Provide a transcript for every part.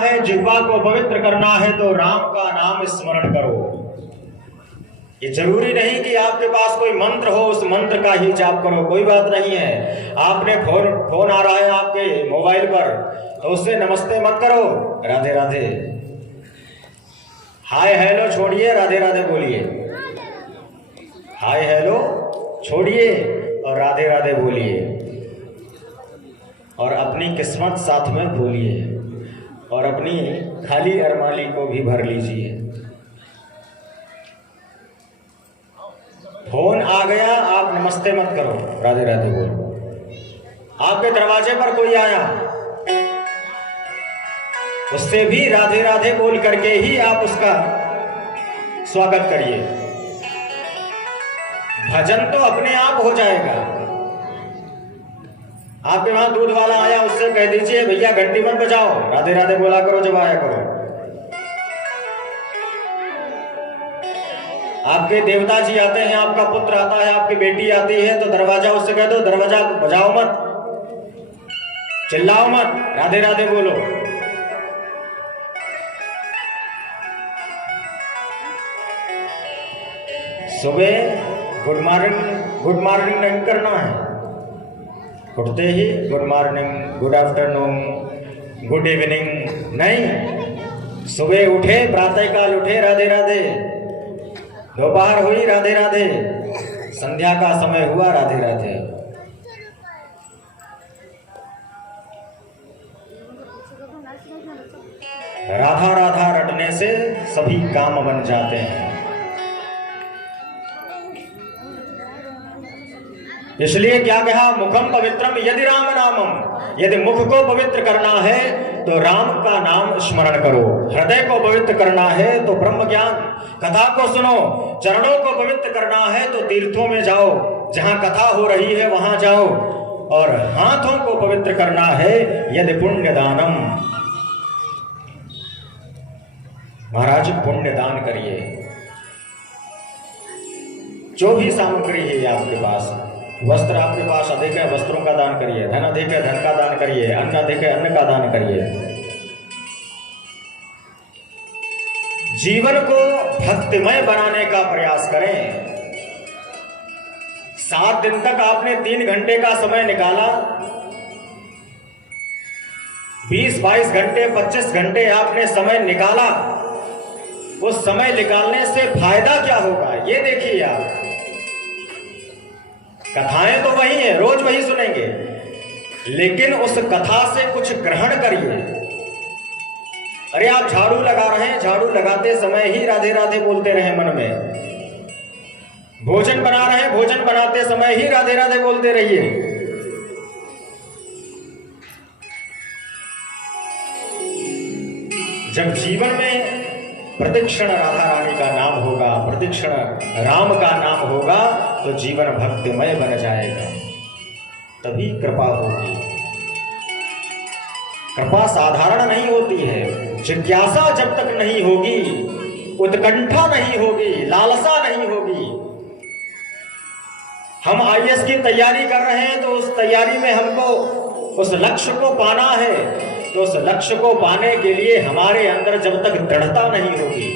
है, जिह्वा को पवित्र करना है तो राम का नाम स्मरण करो। ये जरूरी नहीं कि आपके पास कोई मंत्र हो, उस मंत्र का ही जाप करो, कोई बात नहीं है। आपने फोन आ रहा है आपके मोबाइल पर, तो उससे नमस्ते मत करो, राधे राधे, हाय हेलो छोड़िए, राधे राधे बोलिए। हाय हेलो छोड़िए और राधे राधे बोलिए, और अपनी किस्मत साथ में बोलिए, और अपनी खाली अरमाली को भी भर लीजिए। फोन आ गया, आप नमस्ते मत करो, राधे राधे बोलो। आपके दरवाजे पर कोई आया, उससे भी राधे राधे बोल करके ही आप उसका स्वागत करिए। भजन तो अपने आप हो जाएगा। आपके वहां दूध वाला आया, उससे कह दीजिए भैया घंटी मत बजाओ, राधे राधे बोला करो जब आया करो। आपके देवता जी आते हैं, आपका पुत्र आता है, आपकी बेटी आती है, तो दरवाजा उससे कह दो दरवाजा बजाओ मत, चिल्लाओ मत, राधे राधे बोलो। सुबह गुड मॉर्निंग नहीं करना है, उठते ही good morning, good afternoon, good evening नहीं। सुबह उठे, प्रातःकाल उठे, राधे राधे, दोपहर हुई, राधे राधे, संध्या का समय हुआ, राधे राधे। राधा राधा रटने से सभी काम बन जाते हैं। इसलिए क्या कहा, मुखम पवित्रम यदि राम नामम, यदि मुख को पवित्र करना है तो राम का नाम स्मरण करो। हृदय को पवित्र करना है तो ब्रह्म ज्ञान कथा को सुनो। चरणों को पवित्र करना है तो तीर्थों में जाओ, जहां कथा हो रही है वहां जाओ। और हाथों को पवित्र करना है यदि पुण्य दानम, महाराज पुण्य दान करिए। जो भी सामग्री है आपके पास, वस्त्र आपके पास अधिक है, वस्त्रों का दान करिए। धन अधिक है, धन का दान करिए। अन्न अधिक है, अन्न का दान करिए। जीवन को भक्तिमय बनाने का प्रयास करें। 7 दिन तक आपने 3 घंटे का समय निकाला, 20-22 घंटे 25 घंटे आपने समय निकाला। उस समय निकालने से फायदा क्या होगा ये देखिए आप। कथाएं तो वही है, रोज वही सुनेंगे, लेकिन उस कथा से कुछ ग्रहण करिए। अरे आप झाड़ू लगा रहे हैं, झाड़ू लगाते समय ही राधे राधे बोलते रहे मन में। भोजन बना रहे हैं, भोजन बनाते समय ही राधे राधे बोलते रहिए। जब जीवन में प्रतिक्षण राधा रानी का नाम होगा, प्रतिक्षण राम का नाम होगा, तो जीवन भक्तिमय बन जाएगा। तभी कृपा होगी। कृपा साधारण नहीं होती है। जिज्ञासा जब तक नहीं होगी, उत्कंठा नहीं होगी, लालसा नहीं होगी। हम आईएएस की तैयारी कर रहे हैं, तो उस तैयारी में हमको उस लक्ष्य को पाना है। तो उस लक्ष्य को पाने के लिए हमारे अंदर जब तक दृढ़ता नहीं होगी,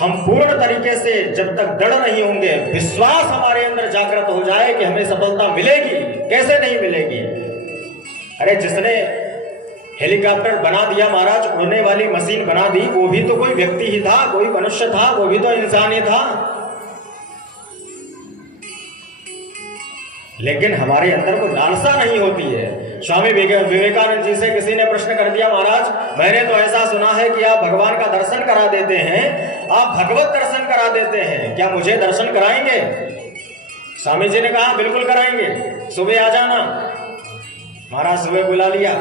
हम पूर्ण तरीके से जब तक दृढ़ नहीं होंगे, विश्वास हमारे अंदर जागृत हो जाए कि हमें सफलता मिलेगी, कैसे नहीं मिलेगी। अरे जिसने हेलीकॉप्टर बना दिया महाराज, उड़ने वाली मशीन बना दी, वो भी तो कोई व्यक्ति ही था, कोई मनुष्य था, वो भी तो इंसान ही था। लेकिन हमारे अंदर वो लालसा नहीं होती है। स्वामी विवेकानंद जी से किसी ने प्रश्न कर दिया, महाराज मैंने तो ऐसा सुना है कि आप भगवान का दर्शन करा देते हैं, आप भगवत दर्शन करा देते हैं, क्या मुझे दर्शन कराएंगे? स्वामी जी ने कहा बिल्कुल कराएंगे, सुबह आ जाना। महाराज सुबह बुला लिया,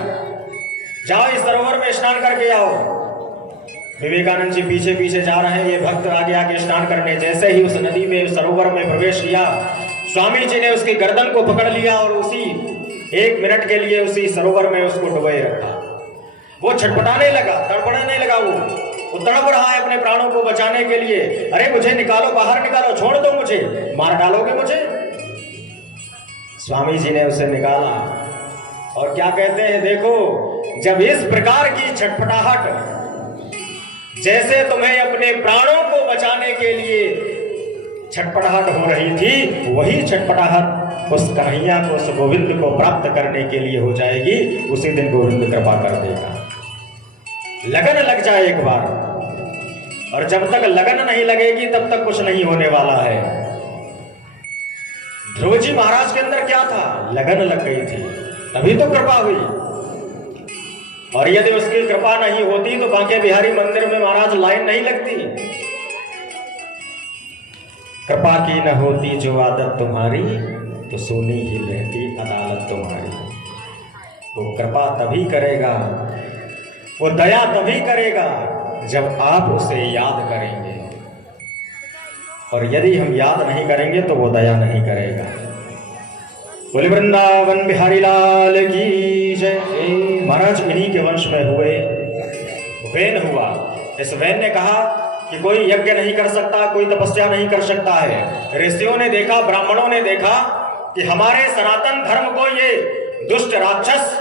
जाओ इस सरोवर में स्नान करके आओ। विवेकानंद जी पीछे पीछे जा रहे हैं, ये भक्त आगे आगे स्नान करने। जैसे ही उस नदी में, उस सरोवर में प्रवेश किया, स्वामी जी ने उसकी गर्दन को पकड़ लिया और उसी 1 मिनट के लिए उसी सरोवर में उसको डुबोए रखा। वो छटपटाने लगा, तड़पड़ाने लगा, वो तड़प रहा है अपने प्राणों को बचाने के लिए। अरे मुझे निकालो, बाहर निकालो, छोड़ दो मुझे, मार डालोगे मुझे। स्वामी जी ने उसे निकाला और क्या कहते हैं, देखो जब इस प्रकार की छटपटाहट जैसे तुम्हें अपने प्राणों को बचाने के लिए छटपटाहट हो रही थी, वही छटपटाहट उस कन्हैया को, उस गोविंद को प्राप्त करने के लिए हो जाएगी। उसी दिन गोविंद कृपा कर देगा। लगन लग जाए एक बार, और जब तक लगन नहीं लगेगी तब तक कुछ नहीं होने वाला है। ध्रुव जी महाराज के अंदर क्या था? लगन लग गई थी, तभी तो कृपा हुई। और यदि उसकी कृपा नहीं होती तो बांके बिहारी मंदिर में महाराज लाइन नहीं लगती। कृपा की न होती जो आदत तुम्हारी, तो सोनी ही रहती अदालत तुम्हारी। वो कृपा तभी करेगा, वो दया तभी करेगा जब आप उसे याद करेंगे, और यदि हम याद नहीं करेंगे तो वो दया नहीं करेगा। बोले वृंदावन बिहारी लाल की जय। महाराज इन्हीं के वंश में हुए वैन हुआ। इस वैन ने कहा कि कोई यज्ञ नहीं कर सकता, कोई तपस्या नहीं कर सकता है। ऋषियों ने देखा, ब्राह्मणों ने देखा कि हमारे सनातन धर्म को ये दुष्ट राक्षस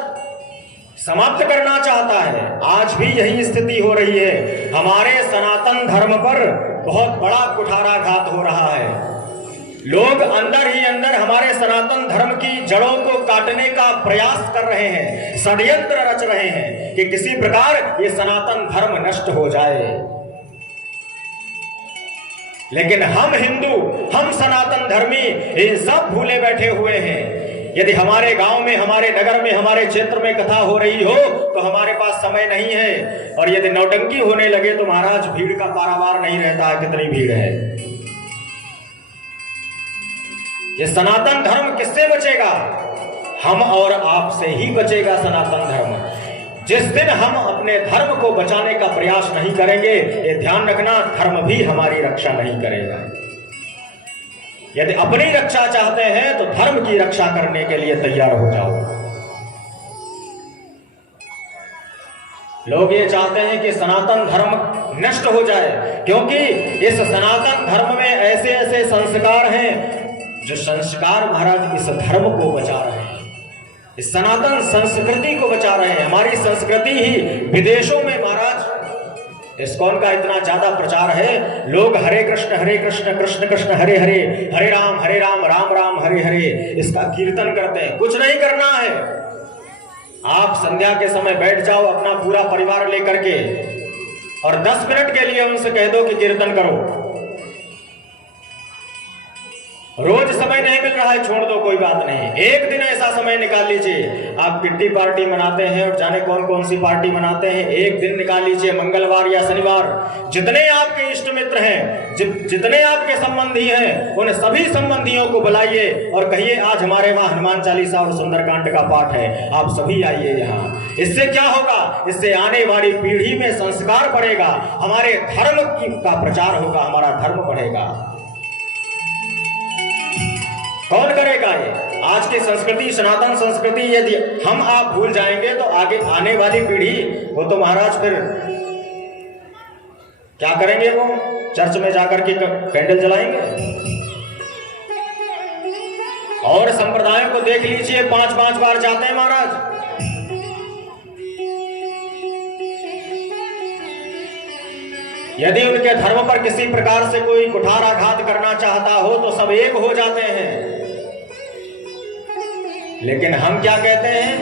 समाप्त करना चाहता है। आज भी यही स्थिति हो रही है। हमारे सनातन धर्म पर बहुत बड़ा कुठाराघात हो रहा है। लोग अंदर ही अंदर हमारे सनातन धर्म की जड़ों को काटने का प्रयास कर रहे हैं, षड्यंत्र रच रहे हैं कि किसी प्रकार ये सनातन धर्म नष्ट हो जाए। लेकिन हम हिंदू, हम सनातन धर्मी इन सब भूले बैठे हुए हैं। यदि हमारे गांव में, हमारे नगर में, हमारे क्षेत्र में कथा हो रही हो तो हमारे पास समय नहीं है, और यदि नौटंकी होने लगे तो महाराज भीड़ का पारावार नहीं रहता है, कितनी भीड़ है। ये सनातन धर्म किससे बचेगा? हम और आप से ही बचेगा सनातन धर्म। जिस दिन हम अपने धर्म को बचाने का प्रयास नहीं करेंगे, ये ध्यान रखना, धर्म भी हमारी रक्षा नहीं करेगा। यदि अपनी रक्षा चाहते हैं तो धर्म की रक्षा करने के लिए तैयार हो जाओ। लोग ये चाहते हैं कि सनातन धर्म नष्ट हो जाए, क्योंकि इस सनातन धर्म में ऐसे ऐसे संस्कार हैं जो संस्कार महाराज इस धर्म को बचा रहे हैं, इस सनातन संस्कृति को बचा रहे हैं। हमारी संस्कृति ही विदेशों में महाराज इस्कॉन का इतना ज्यादा प्रचार है। लोग हरे कृष्ण कृष्ण कृष्ण हरे हरे, हरे राम राम राम हरे हरे, इसका कीर्तन करते हैं। कुछ नहीं करना है। आप संध्या के समय बैठ जाओ अपना पूरा परिवार लेकर के, और 10 मिनट के लिए उनसे कह दो कि कीर्तन करो। रोज समय नहीं मिल रहा है, छोड़ दो, कोई बात नहीं। एक दिन ऐसा समय निकाल लीजिए। आप किट्टी पार्टी मनाते हैं और जाने कौन कौन सी पार्टी मनाते हैं, एक दिन निकाल लीजिए, मंगलवार या शनिवार। जितने आपके इष्ट मित्र हैं, जितने आपके संबंधी हैं, उन सभी संबंधियों को बुलाइए और कहिए आज हमारे वहां हनुमान चालीसा और सुंदरकांड का पाठ है, आप सभी आइए यहाँ। इससे क्या होगा? इससे आने वाली पीढ़ी में संस्कार बढ़ेगा, हमारे धर्म का प्रचार होगा, हमारा धर्म बढ़ेगा। कौन करेगा ये? आज की संस्कृति, सनातन संस्कृति यदि हम आप भूल जाएंगे तो आगे आने वाली पीढ़ी, वो तो महाराज फिर क्या करेंगे? वो चर्च में जाकर के कैंडल जलाएंगे। और संप्रदायों को देख लीजिए, 5-5 बार जाते हैं महाराज। यदि उनके धर्म पर किसी प्रकार से कोई कुठाराघात करना चाहता हो तो सब एक हो जाते हैं। लेकिन हम क्या कहते हैं?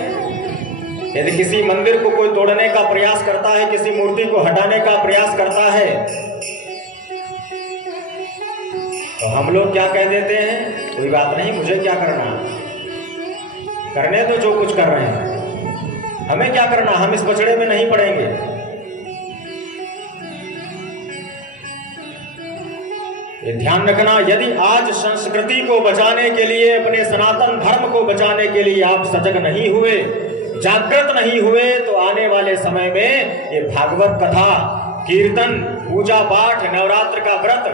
यदि किसी मंदिर को कोई तोड़ने का प्रयास करता है, किसी मूर्ति को हटाने का प्रयास करता है, तो हम लोग क्या कह देते हैं? कोई बात नहीं, मुझे क्या करना, करने दो जो कुछ कर रहे हैं, हमें क्या करना, हम इस बछड़े में नहीं पड़ेंगे। ये ध्यान रखना, यदि आज संस्कृति को बचाने के लिए, अपने सनातन धर्म को बचाने के लिए आप सजग नहीं हुए, जागृत नहीं हुए, तो आने वाले समय में ये भागवत कथा, कीर्तन, पूजा पाठ, नवरात्र का व्रत,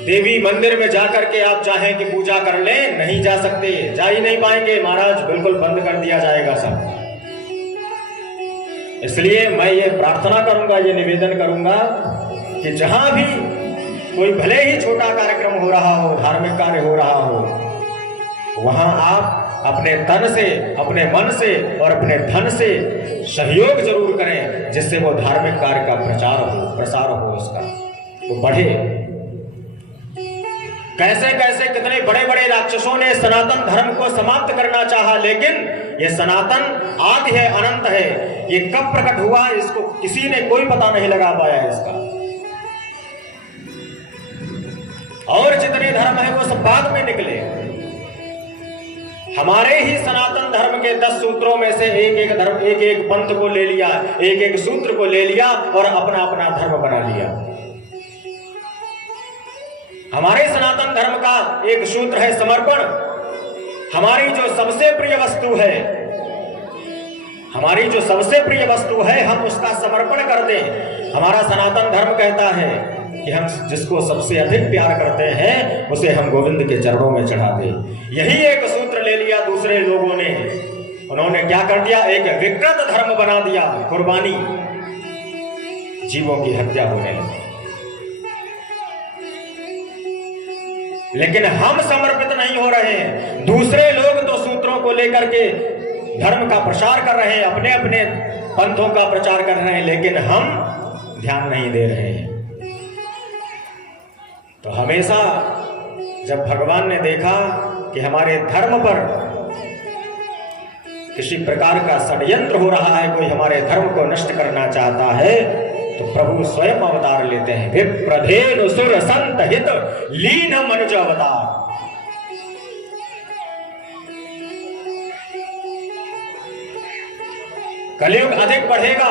देवी मंदिर में जाकर के आप चाहें कि पूजा कर लें, नहीं जा सकते, जा ही नहीं पाएंगे महाराज, बिल्कुल बंद कर दिया जाएगा सब। इसलिए मैं ये प्रार्थना करूंगा, ये निवेदन करूंगा कि जहां भी कोई भले ही छोटा कार्यक्रम हो रहा हो, धार्मिक कार्य हो रहा हो, वहां आप अपने तन से, अपने मन से और अपने धन से सहयोग जरूर करें, जिससे वो धार्मिक कार्य का प्रसार हो, उसका वो बढ़े। कैसे कैसे कितने बड़े बड़े राक्षसों ने सनातन धर्म को समाप्त करना चाहा, लेकिन ये सनातन आदि है, अनंत है। ये कब प्रकट हुआ इसको किसी ने कोई पता नहीं लगा पाया है इसका। और जितने धर्म है वो सब बाद में निकले। हमारे ही सनातन धर्म के 10 सूत्रों में से एक एक पंथ को ले लिया, एक एक सूत्र को ले लिया और अपना अपना धर्म बना लिया। हमारे सनातन धर्म का एक सूत्र है समर्पण। हमारी जो सबसे प्रिय वस्तु है, हमारी जो सबसे प्रिय वस्तु है, हम उसका समर्पण कर दें। हमारा सनातन धर्म कहता है कि हम जिसको सबसे अधिक प्यार करते हैं उसे हम गोविंद के चरणों में चढ़ा दें। यही एक सूत्र ले लिया दूसरे लोगों ने। उन्होंने क्या कर दिया, एक विकृत धर्म बना दिया, कुर्बानी, जीवों की हत्या होने लगी। लेकिन हम समर्पित नहीं हो रहे हैं। दूसरे लोग तो सूत्रों को लेकर के धर्म का प्रचार कर रहे हैं, अपने अपने पंथों का प्रचार कर रहे हैं, लेकिन हम ध्यान नहीं दे रहे हैं। तो हमेशा जब भगवान ने देखा कि हमारे धर्म पर किसी प्रकार का षड्यंत्र हो रहा है, कोई हमारे धर्म को नष्ट करना चाहता है, तो प्रभु स्वयं अवतार लेते हैं। विप्रधेनु सुर संत हित लीन मनुज अवतार। कलयुग अधिक बढ़ेगा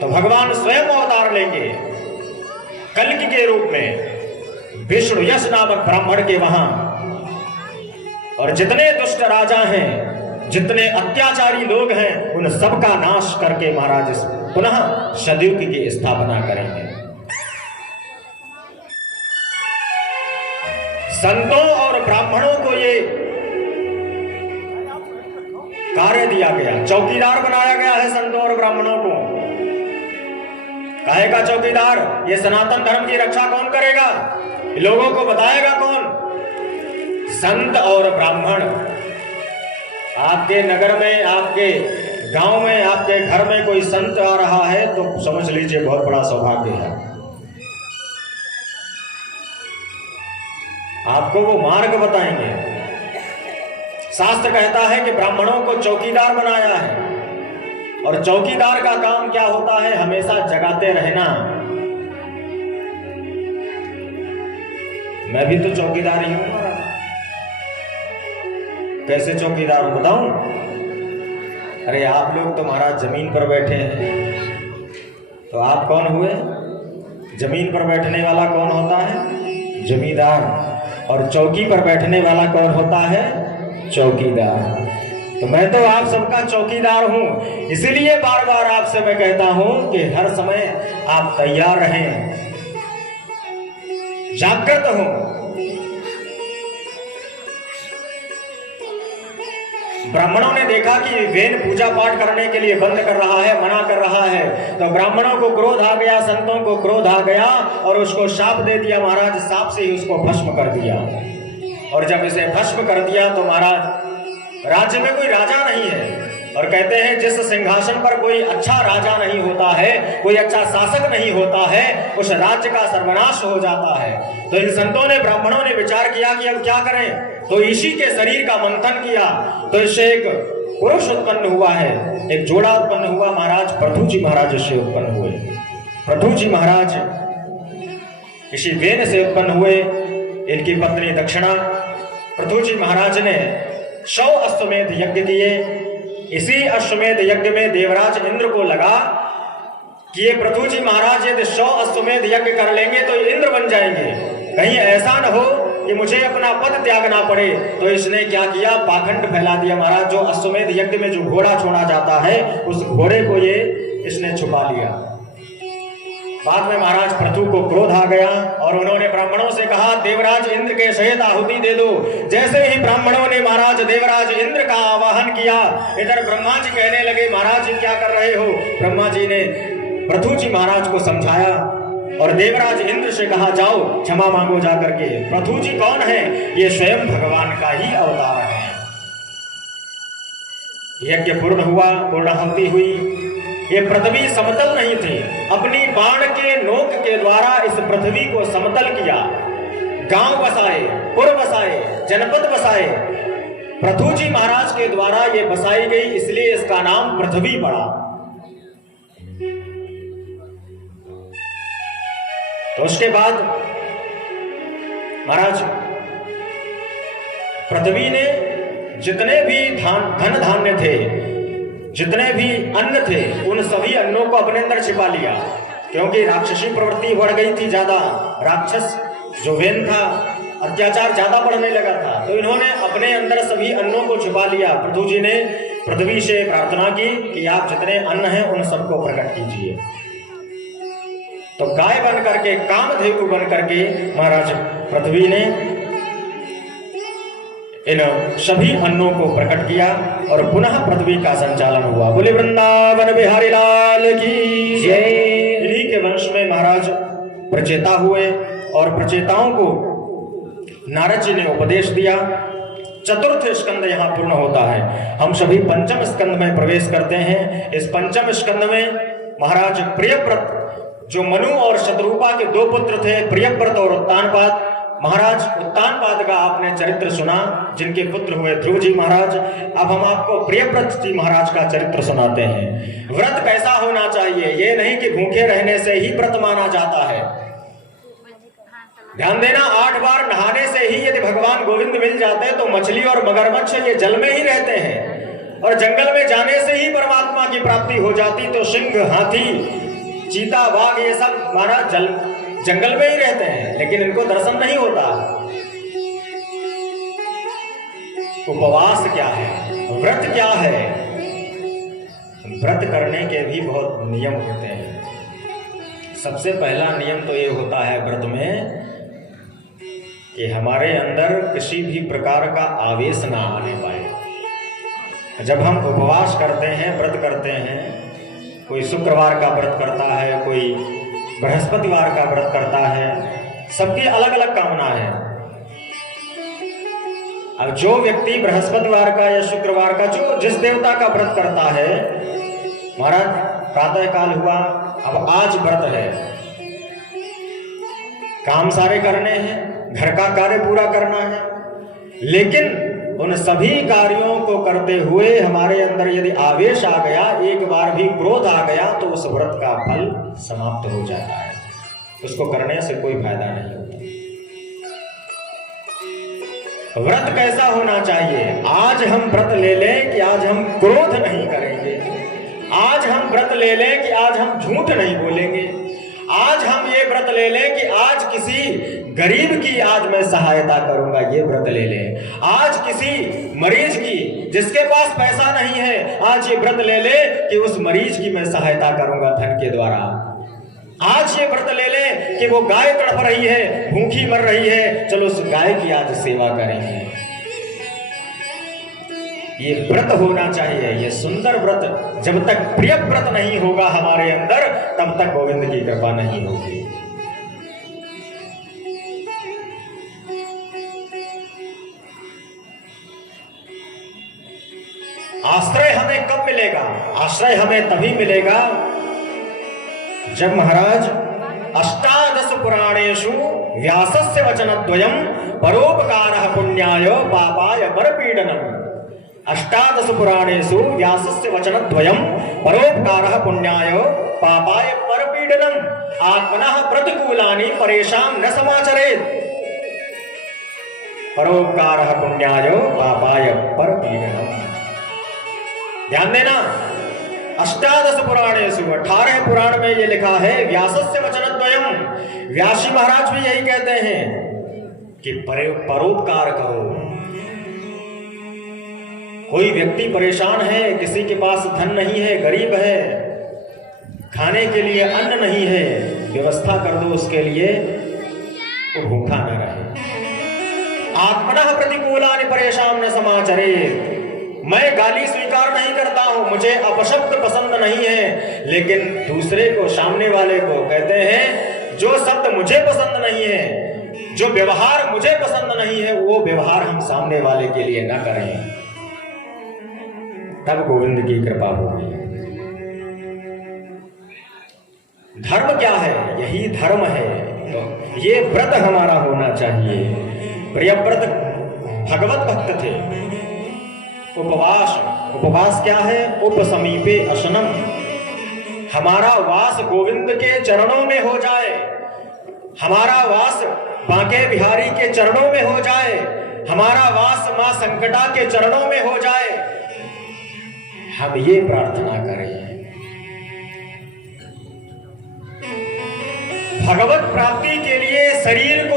तो भगवान स्वयं अवतार लेंगे कल्कि के रूप में, विष्णु यश नामक ब्राह्मण के वहां। और जितने दुष्ट राजा हैं, जितने अत्याचारी लोग हैं, उन सबका नाश करके महाराज पुनः सतयुग की स्थापना करेंगे। संतों और ब्राह्मणों को ये कार्य दिया गया, चौकीदार बनाया गया है संतों और ब्राह्मणों को। काहे का चौकीदार? ये सनातन धर्म की रक्षा कौन करेगा? लोगों को बताएगा कौन? संत और ब्राह्मण। आपके नगर में, आपके गांव में, आपके घर में कोई संत आ रहा है तो समझ लीजिए बहुत बड़ा सौभाग्य है। आपको वो मार्ग बताएंगे। शास्त्र कहता है कि ब्राह्मणों को चौकीदार बनाया है, और चौकीदार का काम क्या होता है? हमेशा जगाते रहना। मैं भी तो चौकीदार ही हूं। कैसे चौकीदार हूं बताऊं? अरे आप लोग तो महाराज जमीन पर बैठे हैं, तो आप कौन हुए? जमीन पर बैठने वाला कौन होता है? जमींदार। और चौकी पर बैठने वाला कौन होता है? चौकीदार। तो मैं तो आप सबका चौकीदार हूं। इसलिए बार बार आपसे मैं कहता हूं कि हर समय आप तैयार रहें, जागृत हो। ब्राह्मणों ने देखा कि वेन पूजा पाठ करने के लिए बंद कर रहा है, मना कर रहा है, तो ब्राह्मणों को क्रोध आ गया, संतों को क्रोध आ गया और उसको शाप दे दिया। महाराज शाप से ही उसको भस्म कर दिया। और जब इसे भस्म कर दिया तो महाराज राज्य में कोई राजा नहीं है। और कहते हैं जिस सिंहासन पर कोई अच्छा राजा नहीं होता है, कोई अच्छा शासक नहीं होता है, उस राज्य का सर्वनाश हो जाता है। तो इन संतों ने, ब्राह्मणों ने विचार किया कि अब क्या करें। तो इसी के शरीर का मंथन किया तो इससे एक पुरुष उत्पन्न हुआ है, एक जोड़ा उत्पन्न हुआ। महाराज पृथु जी महाराज से उत्पन्न हुए। पृथु जी महाराज इसी वेन से उत्पन्न हुए। इनकी पत्नी दक्षिणा। पृथु जी महाराज ने 100 अश्वमेध यज्ञ किए। इसी अश्वमेध यज्ञ में देवराज इंद्र को लगा कि ये पृथु जी महाराज यदि 100 अश्वमेध यज्ञ कर लेंगे तो इंद्र बन जाएंगे, कहीं ऐसा न हो कि मुझे अपना पद त्यागना पड़े। तो इसने क्या किया? पाखंड फैला दिया। महाराज जो अश्वमेध यज्ञ में जो घोड़ा छोड़ा जाता है, उस घोड़े को ये इसने छुपा लिया। बाद में महाराज पृथु को क्रोध आ गया और उन्होंने ब्राह्मणों से कहा देवराज इंद्र के सहित आहुति दे दो। जैसे ही ब्राह्मणों ने महाराज देवराज इंद्र का आवाहन किया, इधर ब्रह्मा जी कहने लगे महाराज जी क्या कर रहे हो? ब्रह्मा जी ने पृथु जी महाराज को समझाया और देवराज इंद्र से कहा जाओ क्षमा मांगो जाकर के। पृथु जी कौन है? ये स्वयं भगवान का ही अवतार है। यज्ञ पूर्ण हुआ, पूर्णाहुति हुई। ये पृथ्वी समतल नहीं थी, अपनी बाण के नोक के द्वारा इस पृथ्वी को समतल किया। गांव बसाए, पुर बसाए, जनपद बसाए, पृथुजी महाराज के द्वारा ये बसाई गई, इसलिए इसका नाम पृथ्वी पड़ा। तो उसके बाद महाराज पृथ्वी ने जितने भी धन धान्य थे, जितने भी अन्न थे, उन सभी अन्नों को अपने अंदर छिपा लिया, क्योंकि राक्षसी प्रवृत्ति बढ़ गई थी ज्यादा। राक्षस जो वेन था, अत्याचार ज्यादा बढ़ने लगा था, तो इन्होंने अपने अंदर सभी अन्नों को छिपा लिया। पृथु जी ने पृथ्वी से प्रार्थना की कि आप जितने अन्न हैं उन सबको प्रकट कीजिए। तो गाय बन करके, कामधेनु बन करके महाराज पृथ्वी ने इन सभी अन्नों को प्रकट किया और पुनः पृथ्वी का संचालन हुआ। बोले वृंदावन बिहारी लाल की जय। इन्हीं के वंश में महाराज प्रचेता हुए और प्रचेताओं को नारद जी ने उपदेश दिया। चतुर्थ स्कंद यहाँ पूर्ण होता है। हम सभी पंचम स्कंद में प्रवेश करते हैं। इस पंचम स्कंद में महाराज प्रियव्रत, जो मनु और शत्रुपा के दो पुत्र थे, प्रियव्रत और उत्तानपाद, महाराज उत्तानपाद का आपने चरित्र सुना, जिनके पुत्र हुए ध्रुव जी महाराज। अब हम आपको प्रियव्रत जी महाराज का चरित्र सुनाते हैं। व्रत कैसा होना चाहिए, ये नहीं कि भूखे रहने से ही व्रत माना जाता है। ध्यान देना, 8 बार नहाने से ही यदि भगवान गोविंद मिल जाते तो मछली और मगरमच्छ ये जल में ही रहते हैं, और जंगल में जाने से ही परमात्मा की प्राप्ति हो जाती तो सिंह, हाथी, चीता, बाघ ये सब महाराज जंगल में ही रहते हैं, लेकिन इनको दर्शन नहीं होता। उपवास क्या है, व्रत क्या है? व्रत करने के भी बहुत नियम होते हैं। सबसे पहला नियम तो ये होता है व्रत में कि हमारे अंदर किसी भी प्रकार का आवेश ना आने पाए। जब हम उपवास करते हैं, व्रत करते हैं, कोई शुक्रवार का व्रत करता है, कोई बृहस्पतिवार का व्रत करता है, सबकी अलग अलग कामना है। अब जो व्यक्ति बृहस्पतिवार का या शुक्रवार का, जो जिस देवता का व्रत करता है, महाराज प्रातः काल हुआ, अब आज व्रत है, काम सारे करने हैं, घर का कार्य पूरा करना है, लेकिन उन सभी कार्यों को करते हुए हमारे अंदर यदि आवेश आ गया, एक बार भी क्रोध आ गया, तो उस व्रत का फल समाप्त हो जाता है। उसको करने से कोई फायदा नहीं होता। व्रत कैसा होना चाहिए? आज हम व्रत ले लें कि आज हम क्रोध नहीं करेंगे, आज हम व्रत ले लें कि आज हम झूठ नहीं बोलेंगे, आज हम ये व्रत ले लें कि आज किसी गरीब की आज मैं सहायता करूंगा, ये व्रत ले लें। आज किसी मरीज की, जिसके पास पैसा नहीं है, आज ये व्रत ले ले कि उस मरीज की मैं सहायता करूंगा धन के द्वारा। आज ये व्रत ले ले कि वो गाय तड़प रही है, भूखी मर रही है, चलो उस गाय की आज सेवा करेंगे। ये व्रत होना चाहिए, ये सुंदर व्रत। जब तक प्रिय व्रत नहीं होगा हमारे अंदर, तब तक गोविंद की कृपा नहीं होगी। आश्रय हमें कब मिलेगा? आश्रय हमें तभी मिलेगा जब महाराज अष्टादश पुराणेषु व्यासस्य वचनद्वयम् परोपकारः पुण्याय पापाय परपीडनम्। अष्टादश पुराणेषु व्यासस्य वचनद्वयम् परोपकारः पुण्याय पापाय परपीडनम् आत्मनः प्रतिकूलानि परेषां न समाचरेत्। परोपकारः पुण्याय पापाय परपीडनम्। ध्यान देना, अष्टादश पुराणेषु 18 पुराण में ये लिखा है व्यासस्य वचनद्वयम्। व्यासी महाराज भी यही कहते हैं कि परोपकार करो। कोई व्यक्ति परेशान है, किसी के पास धन नहीं है, गरीब है, खाने के लिए अन्न नहीं है, व्यवस्था कर दो उसके लिए, वो भूखा न रहे। आत्मनः प्रतिकूलानि परेशान न समाचरेत्। मैं गाली स्वीकार नहीं करता हूं, मुझे अपशब्द पसंद नहीं है, लेकिन दूसरे को, सामने वाले को कहते हैं जो शब्द मुझे पसंद नहीं है, जो व्यवहार मुझे पसंद नहीं है, वो व्यवहार हम सामने वाले के लिए न करें। तब गोविंद की कृपा होगी। धर्म क्या है? यही धर्म है। तो ये व्रत हमारा होना चाहिए। प्रियव्रत भगवत भक्त थे। उपवास क्या है? उपसमीपे अशनम। हमारा वास गोविंद के चरणों में हो जाए, हमारा वास बांके बिहारी के चरणों में हो जाए, हमारा वास मां संकटा के चरणों में हो जाए, हम ये प्रार्थना करें। भगवत प्राप्ति के लिए शरीर को